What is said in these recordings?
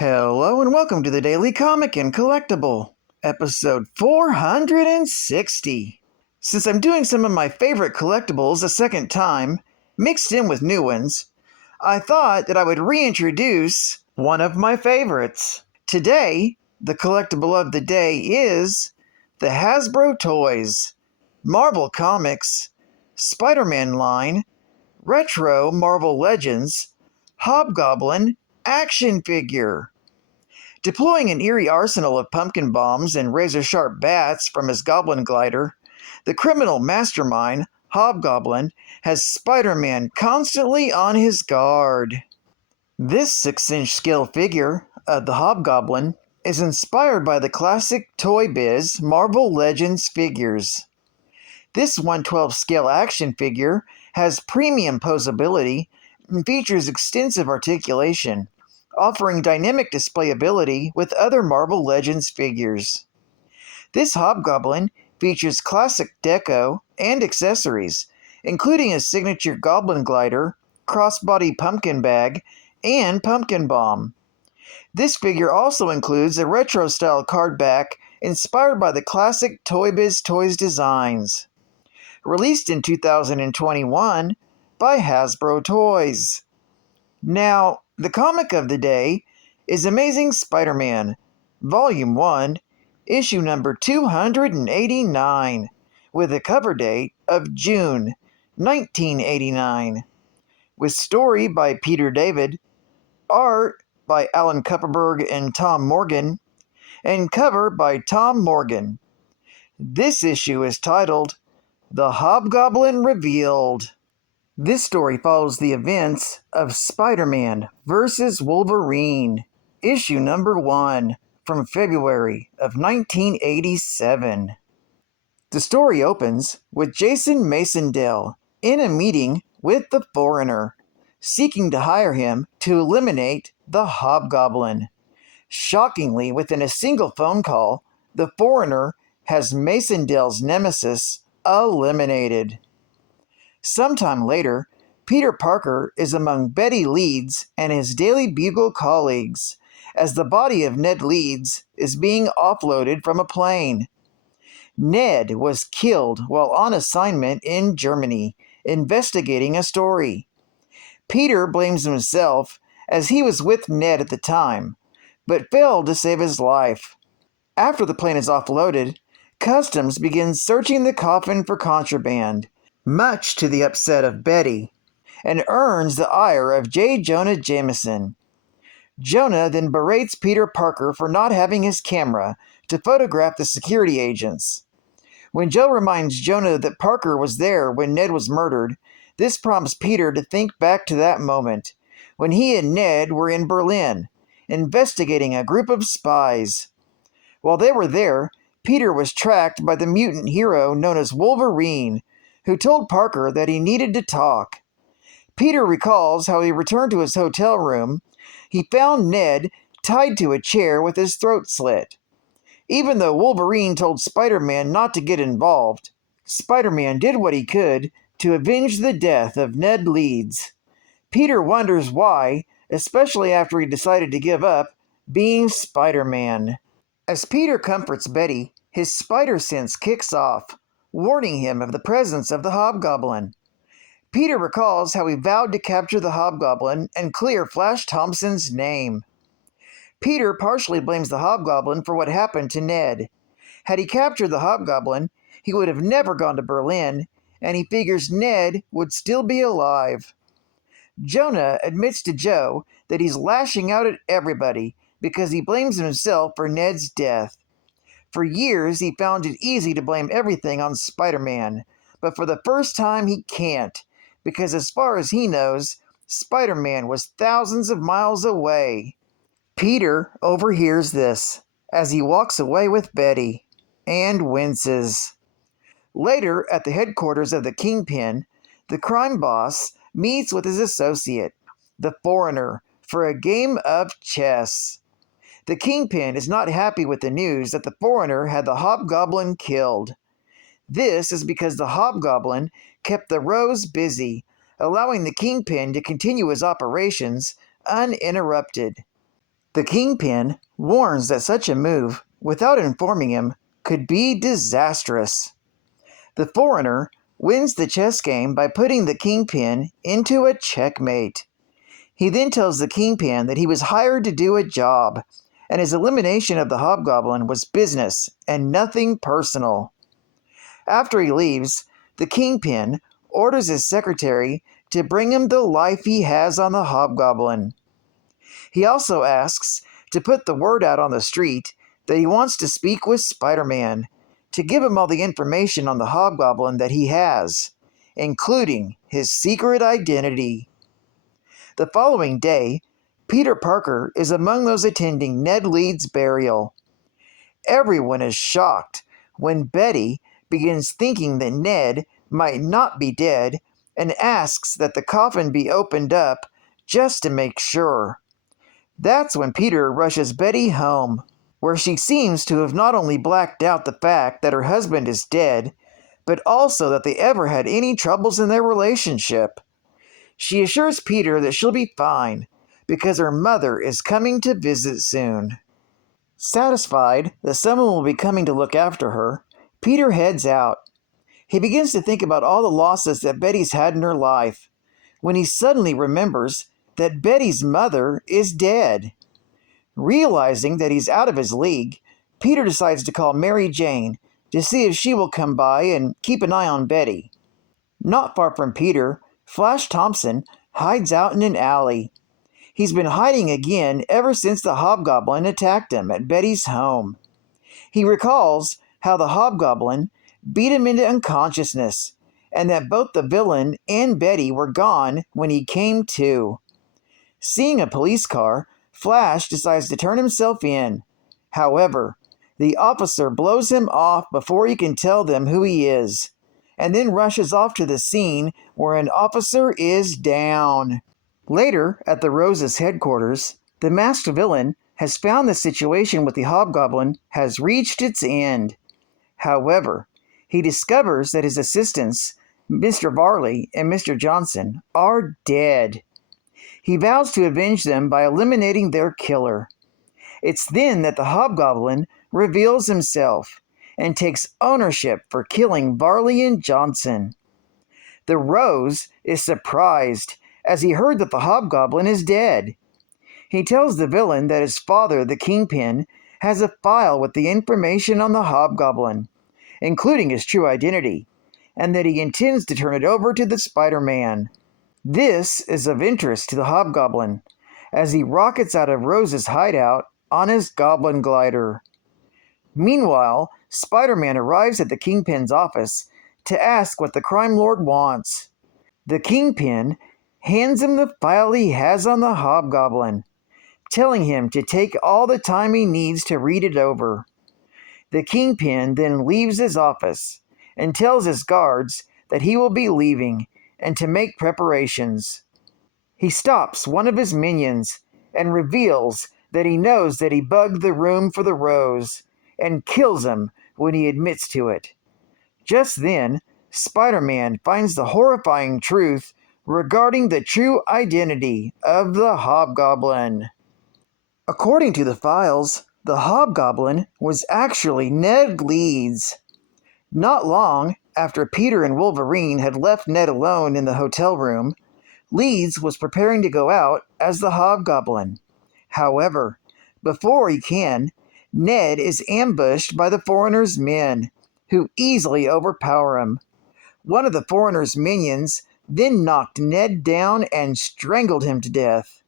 Hello and welcome to the Daily Comic and Collectible, episode 460. Since I'm doing some of my favorite collectibles a second time, mixed in with new ones, I thought that I would reintroduce one of my favorites. Today, the collectible of the day is the Hasbro Toys, Marvel Comics, Spiderman line, Retro Marvel Legends, Hobgoblin action figure. Deploying an eerie arsenal of pumpkin bombs and razor-sharp bats from his goblin glider, the criminal mastermind, Hobgoblin, has Spider-Man constantly on his guard. This 6-inch scale figure of the Hobgoblin is inspired by the classic Toy Biz Marvel Legends figures. This 1/12 scale action figure has premium posability and features extensive articulation, offering dynamic displayability with other Marvel Legends figures. This Hobgoblin features classic deco and accessories, including a signature goblin glider, crossbody pumpkin bag, and pumpkin bomb. This figure also includes a retro-style card back inspired by the classic Toy Biz Toys designs. Released in 2021 by Hasbro Toys. Now, the comic of the day is Amazing Spider-Man, Volume 1, issue number 289, with a cover date of June 1989, with story by Peter David, art by Alan Kupperberg and Tom Morgan, and cover by Tom Morgan. This issue is titled The Hobgoblin Revealed. This story follows the events of Spider-Man vs. Wolverine, issue number 1, from February of 1987. The story opens with Jason Masondale in a meeting with the Foreigner, seeking to hire him to eliminate the Hobgoblin. Shockingly, within a single phone call, the Foreigner has Masondale's nemesis eliminated. Sometime later, Peter Parker is among Betty Leeds and his Daily Bugle colleagues as the body of Ned Leeds is being offloaded from a plane. Ned was killed while on assignment in Germany, investigating a story. Peter blames himself as he was with Ned at the time, but failed to save his life. After the plane is offloaded, Customs begins searching the coffin for contraband, much to the upset of Betty, and earns the ire of J. Jonah Jameson. Jonah then berates Peter Parker for not having his camera to photograph the security agents. When Joe reminds Jonah that Parker was there when Ned was murdered, this prompts Peter to think back to that moment, when he and Ned were in Berlin, investigating a group of spies. While they were there, Peter was tracked by the mutant hero known as Wolverine, who told Parker that he needed to talk. Peter recalls how he returned to his hotel room. He found Ned tied to a chair with his throat slit. Even though Wolverine told Spider-Man not to get involved, Spider-Man did what he could to avenge the death of Ned Leeds. Peter wonders why, especially after he decided to give up being Spider-Man. As Peter comforts Betty, his spider sense kicks off, warning him of the presence of the Hobgoblin. Peter recalls how he vowed to capture the Hobgoblin and clear Flash Thompson's name. Peter partially blames the Hobgoblin for what happened to Ned. Had he captured the Hobgoblin, he would have never gone to Berlin, and he figures Ned would still be alive. Jonah admits to Joe that he's lashing out at everybody because he blames himself for Ned's death. For years, he found it easy to blame everything on Spider-Man, but for the first time he can't, because as far as he knows, Spider-Man was thousands of miles away. Peter overhears this as he walks away with Betty, and winces. Later, at the headquarters of the Kingpin, the crime boss meets with his associate, the Foreigner, for a game of chess. The Kingpin is not happy with the news that the Foreigner had the Hobgoblin killed. This is because the Hobgoblin kept the Rose busy, allowing the Kingpin to continue his operations uninterrupted. The Kingpin warns that such a move, without informing him, could be disastrous. The foreigner wins the chess game by putting the Kingpin into a checkmate. He then tells the Kingpin that he was hired to do a job, and his elimination of the Hobgoblin was business and nothing personal. After he leaves, the Kingpin orders his secretary to bring him the life he has on the Hobgoblin. He also asks to put the word out on the street that he wants to speak with Spider-Man to give him all the information on the Hobgoblin that he has, including his secret identity. The following day, Peter Parker is among those attending Ned Leeds' burial. Everyone is shocked when Betty begins thinking that Ned might not be dead and asks that the coffin be opened up just to make sure. That's when Peter rushes Betty home, where she seems to have not only blacked out the fact that her husband is dead, but also that they ever had any troubles in their relationship. She assures Peter that she'll be fine because her mother is coming to visit soon. Satisfied that someone will be coming to look after her, Peter heads out. He begins to think about all the losses that Betty's had in her life, when he suddenly remembers that Betty's mother is dead. Realizing that he's out of his league, Peter decides to call Mary Jane to see if she will come by and keep an eye on Betty. Not far from Peter, Flash Thompson hides out in an alley. He's been hiding again ever since the Hobgoblin attacked him at Betty's home. He recalls how the Hobgoblin beat him into unconsciousness, and that both the villain and Betty were gone when he came to. Seeing a police car, Flash decides to turn himself in. However, the officer blows him off before he can tell them who he is, and then rushes off to the scene where an officer is down. Later, at the Rose's headquarters, the masked villain has found the situation with the Hobgoblin has reached its end. However, he discovers that his assistants, Mr. Varley and Mr. Johnson, are dead. He vows to avenge them by eliminating their killer. It's then that the Hobgoblin reveals himself and takes ownership for killing Varley and Johnson. The Rose is surprised as he heard that the Hobgoblin is dead. He tells the villain that his father, the Kingpin, has a file with the information on the Hobgoblin, including his true identity, and that he intends to turn it over to the Spider-Man. This is of interest to the Hobgoblin, as he rockets out of Rose's hideout on his Goblin glider. Meanwhile, Spider-Man arrives at the Kingpin's office to ask what the crime lord wants. The Kingpin hands him the file he has on the Hobgoblin, telling him to take all the time he needs to read it over. The Kingpin then leaves his office and tells his guards that he will be leaving and to make preparations. He stops one of his minions and reveals that he knows that he bugged the room for the Rose and kills him when he admits to it. Just then, Spider-Man finds the horrifying truth regarding the true identity of the Hobgoblin. According to the files, the Hobgoblin was actually Ned Leeds. Not long after Peter and Wolverine had left Ned alone in the hotel room, Leeds was preparing to go out as the Hobgoblin. However, before he can, Ned is ambushed by the Foreigner's men, who easily overpower him. One of the Foreigner's minions then knocked Ned down and strangled him to death.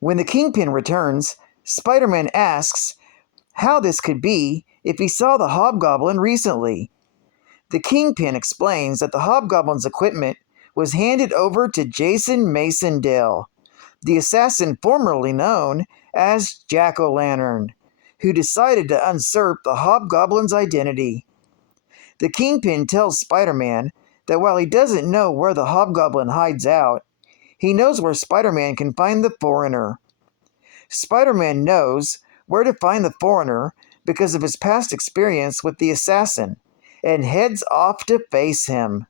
When the Kingpin returns, Spider-Man asks how this could be if he saw the Hobgoblin recently. The Kingpin explains that the Hobgoblin's equipment was handed over to Jason Mason-Dale, the assassin formerly known as Jack-O-Lantern, who decided to usurp the Hobgoblin's identity. The Kingpin tells Spider-Man that while he doesn't know where the Hobgoblin hides out, he knows where Spider-Man can find the Foreigner. Spider-Man knows where to find the Foreigner because of his past experience with the assassin, and heads off to face him.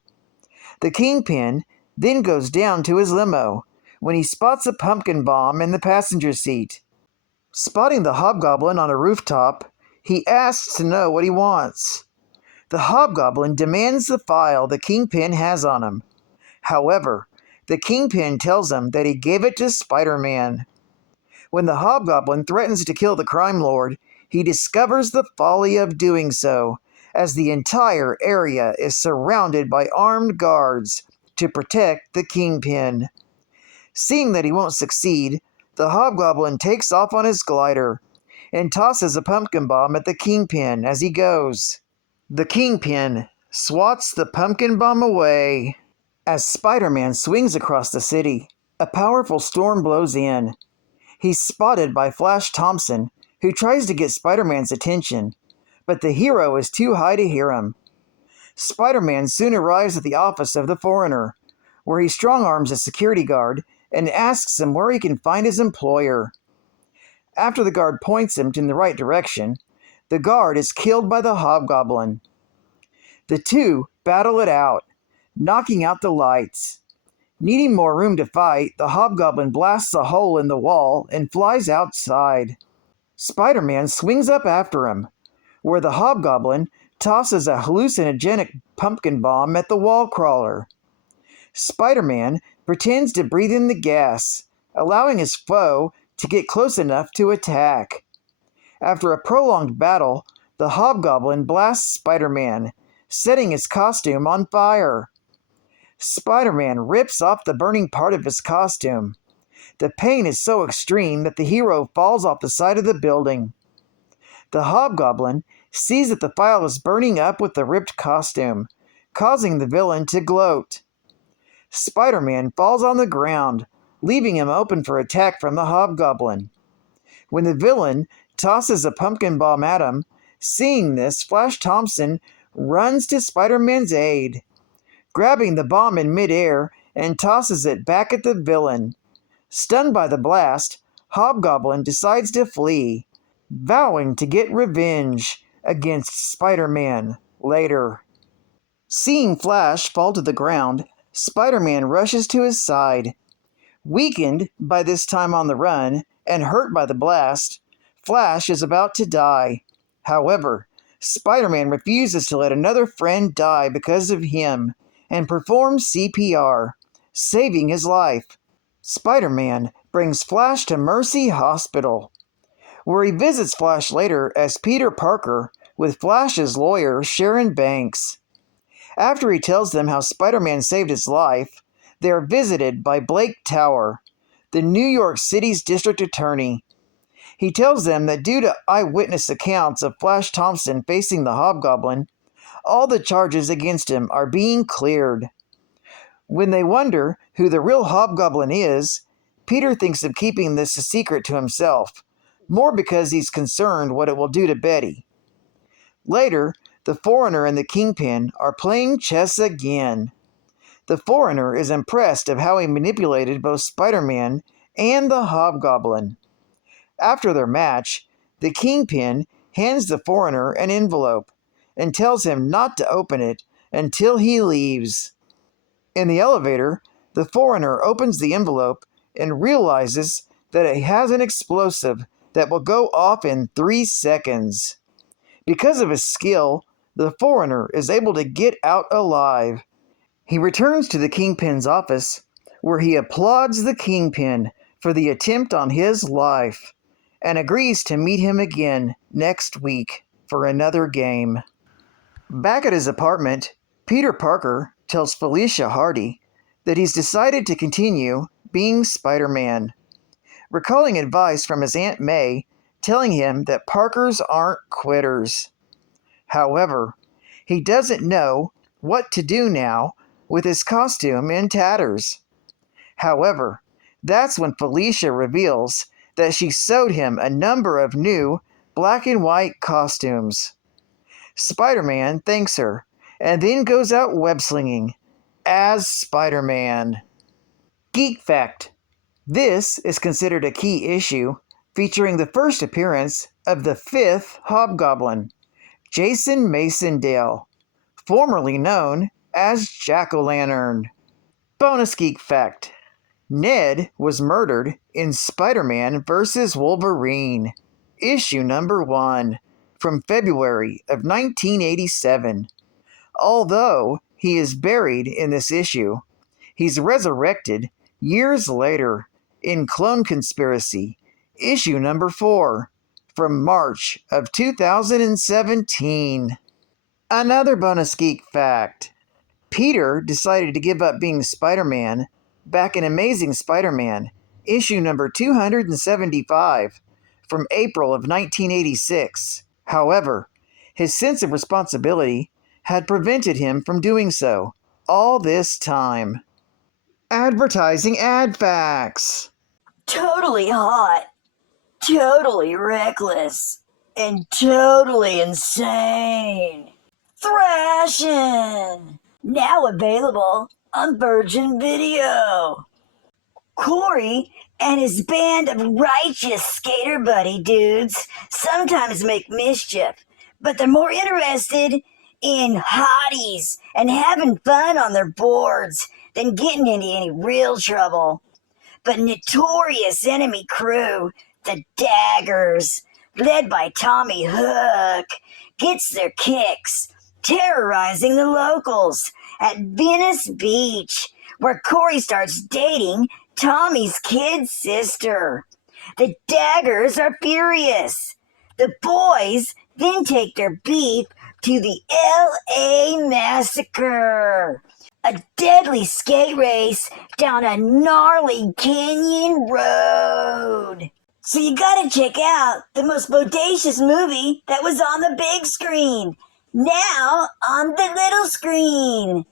The Kingpin then goes down to his limo when he spots a pumpkin bomb in the passenger seat. Spotting the Hobgoblin on a rooftop, he asks to know what he wants. The Hobgoblin demands the file the Kingpin has on him. However, the Kingpin tells him that he gave it to Spider-Man. When the Hobgoblin threatens to kill the crime lord, he discovers the folly of doing so, as the entire area is surrounded by armed guards to protect the Kingpin. Seeing that he won't succeed, the Hobgoblin takes off on his glider and tosses a pumpkin bomb at the Kingpin as he goes. The Kingpin swats the pumpkin bomb away. As Spider-Man swings across the city, a powerful storm blows in. He's spotted by Flash Thompson, who tries to get Spider-Man's attention, but the hero is too high to hear him. Spider-Man soon arrives at the office of the Foreigner, where he strong-arms a security guard and asks him where he can find his employer. After the guard points him in the right direction, the guard is killed by the Hobgoblin. The two battle it out, knocking out the lights. Needing more room to fight, the Hobgoblin blasts a hole in the wall and flies outside. Spider-Man swings up after him, where the Hobgoblin tosses a hallucinogenic pumpkin bomb at the wall crawler. Spider-Man pretends to breathe in the gas, allowing his foe to get close enough to attack. After a prolonged battle, the Hobgoblin blasts Spider-Man, setting his costume on fire. Spider-Man rips off the burning part of his costume. The pain is so extreme that the hero falls off the side of the building. The Hobgoblin sees that the file is burning up with the ripped costume, causing the villain to gloat. Spider-Man falls on the ground, leaving him open for attack from the Hobgoblin. When the villain tosses a pumpkin bomb at him, seeing this, Flash Thompson runs to Spider-Man's aid, grabbing the bomb in midair and tosses it back at the villain. Stunned by the blast, Hobgoblin decides to flee, vowing to get revenge against Spider-Man later. Seeing Flash fall to the ground, Spider-Man rushes to his side. Weakened by this time on the run and hurt by the blast, Flash is about to die. However, Spider-Man refuses to let another friend die because of him and performs CPR, saving his life. Spider-Man brings Flash to Mercy Hospital, where he visits Flash later as Peter Parker with Flash's lawyer, Sharon Banks. After he tells them how Spider-Man saved his life, they are visited by Blake Tower, the New York City's district attorney. He tells them that due to eyewitness accounts of Flash Thompson facing the Hobgoblin, all the charges against him are being cleared. When they wonder who the real Hobgoblin is, Peter thinks of keeping this a secret to himself, more because he's concerned what it will do to Betty. Later, the Foreigner and the Kingpin are playing chess again. The Foreigner is impressed of how he manipulated both Spider-Man and the Hobgoblin. After their match, the Kingpin hands the Foreigner an envelope and tells him not to open it until he leaves. In the elevator, the Foreigner opens the envelope and realizes that it has an explosive that will go off in 3 seconds. Because of his skill, the Foreigner is able to get out alive. He returns to the Kingpin's office, where he applauds the Kingpin for the attempt on his life, and agrees to meet him again next week for another game. Back at his apartment, Peter Parker tells Felicia Hardy that he's decided to continue being Spider-Man, recalling advice from his Aunt May telling him that Parkers aren't quitters. However, he doesn't know what to do now with his costume in tatters. However, that's when Felicia reveals that she sewed him a number of new black and white costumes. Spider-Man thanks her and then goes out web-slinging as Spider-Man. Geek Fact: this is considered a key issue, featuring the first appearance of the 5th Hobgoblin, Jason Mason Dale, formerly known as Jack-O-Lantern. Bonus Geek Fact: Ned was murdered in Spider-Man vs. Wolverine, issue number 1, from February of 1987. Although he is buried in this issue, he's resurrected years later in Clone Conspiracy, issue number 4, from March of 2017. Another bonus geek fact. Peter decided to give up being Spider-Man back in Amazing Spider-Man, issue number 275, from April of 1986. However, his sense of responsibility had prevented him from doing so all this time. Advertising ad facts. Totally hot, totally reckless, and totally insane. Thrashing! Now available on Virgin Video. Corey and his band of righteous skater buddy dudes sometimes make mischief, but they're more interested in hotties and having fun on their boards than getting into any real trouble. But notorious enemy crew, the Daggers, led by Tommy Hook, gets their kicks terrorizing the locals at Venice Beach, where Corey starts dating Tommy's kid sister. The Daggers are furious. The boys then take their beef to the L.A. Massacre, a deadly skate race down a gnarly canyon road. So you gotta check out the most bodacious movie that was on the big screen, now on the little screen.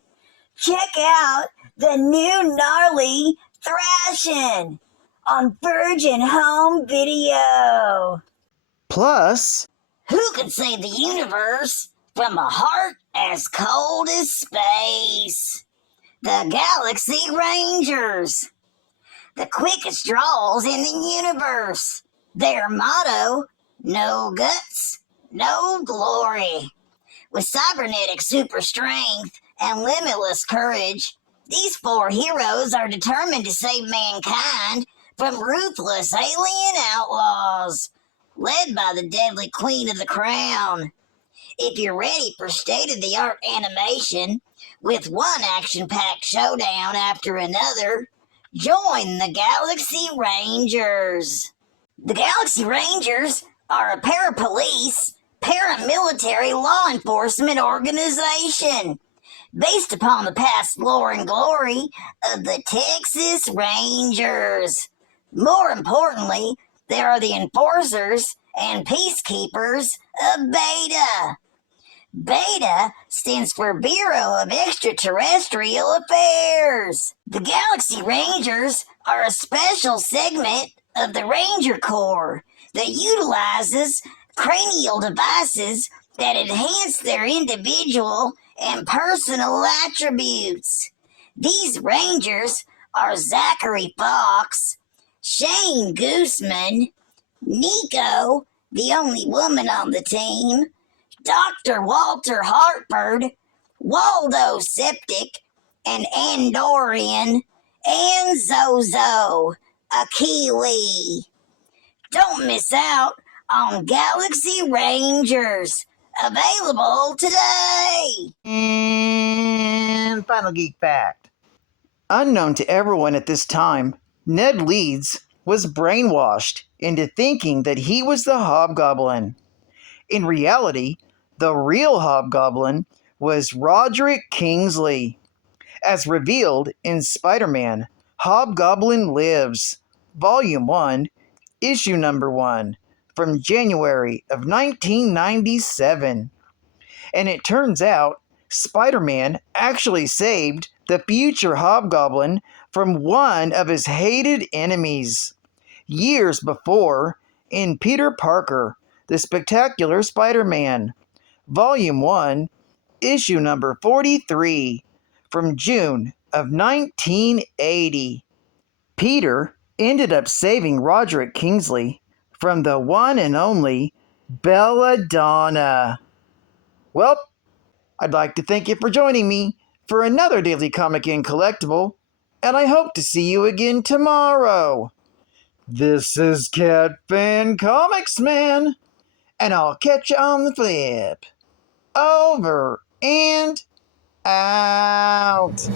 Check out the new gnarly Thrashing on Virgin Home Video. Plus, who can save the universe from a heart as cold as space? The Galaxy Rangers, the quickest draws in the universe. Their motto, no guts, no glory. With cybernetic super strength and limitless courage, these 4 heroes are determined to save mankind from ruthless alien outlaws, led by the deadly Queen of the Crown. If you're ready for state-of-the-art animation with one action-packed showdown after another, join the Galaxy Rangers. The Galaxy Rangers are a parapolice, paramilitary law enforcement organization based upon the past lore and glory of the Texas Rangers. More importantly, they are the enforcers and peacekeepers of Beta. Beta stands for Bureau of Extraterrestrial Affairs. The Galaxy Rangers are a special segment of the Ranger Corps that utilizes cranial devices that enhance their individual and personal attributes. These Rangers are Zachary Fox, Shane Gooseman, Nico, the only woman on the team, Dr. Walter Hartford, Waldo Septic, and Andorian, and Zozo, a Kiwi. Don't miss out on Galaxy Rangers, available today. and final geek fact. Unknown to everyone at this time, Ned Leeds was brainwashed into thinking that he was the Hobgoblin. In reality, the real Hobgoblin was Roderick Kingsley. As revealed in Spider-Man, Hobgoblin Lives, Volume 1, Issue Number 1, from January of 1997. And it turns out Spider-Man actually saved the future Hobgoblin from one of his hated enemies years before in Peter Parker, The Spectacular Spider-Man, Volume 1, Issue Number 43, from June of 1980. Peter ended up saving Roderick Kingsley from the one and only Belladonna. Well, I'd like to thank you for joining me for another Daily Comic and Collectible, and I hope to see you again tomorrow. This is Cat Fan Comics Man, and I'll catch you on the flip. Over and out.